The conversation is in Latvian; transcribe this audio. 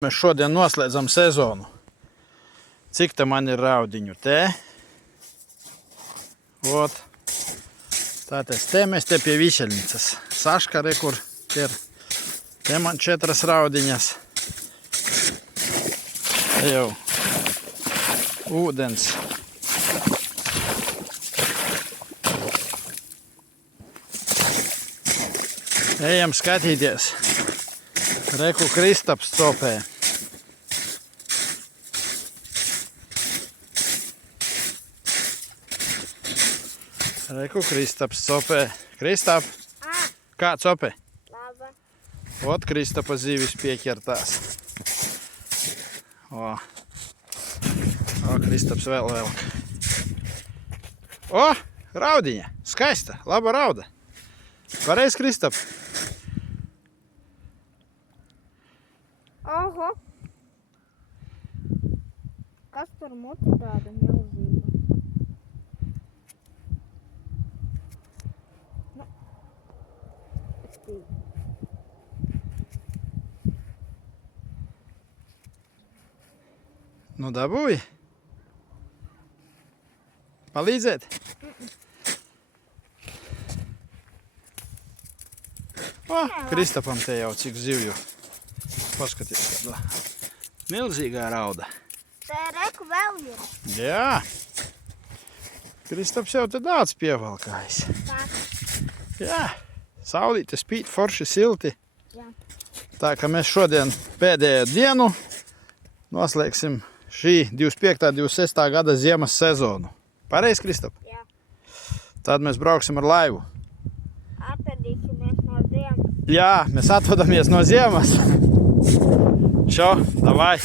Mēs šodien noslēdzam sezonu. Cik te man ir raudiņu? Te. Ot. Tātad te mēs te pie Višeļnicas. Saškare, kur ir. Te man 4 raudiņas. Te jau ūdens. Ejam skatīties. Reku Kristaps copē. Reku Kristaps copē. Kristap, kā copē? Laba. Ot, Kristapa zīvis pieķertās. O, Kristaps vēl. O, raudiņa. Skaista, laba rauda. Pareiz, Kristap. Oho! Kas tur muti tāda milzīga? Nu, stīvi. Nu, dabūji? Palīdzēt? O, Kristapam te jau cik zivju. Paskaties, kāda milzīgā rauda. Tā reku vēl ir. Jā. Kristaps jau te daudz pievalkājis. Tā. Jā. Saulīte spīt, forši silti. Jā. Tā ka mēs šodien pēdējo dienu noslēgsim šī 25. 26. gada ziemas sezonu. Pareiz, Kristap? Jā. Tad mēs brauksim ar laivu. Atvedīsimies no ziemas. Jā, mēs atvadamies no ziemas. Čo, davai.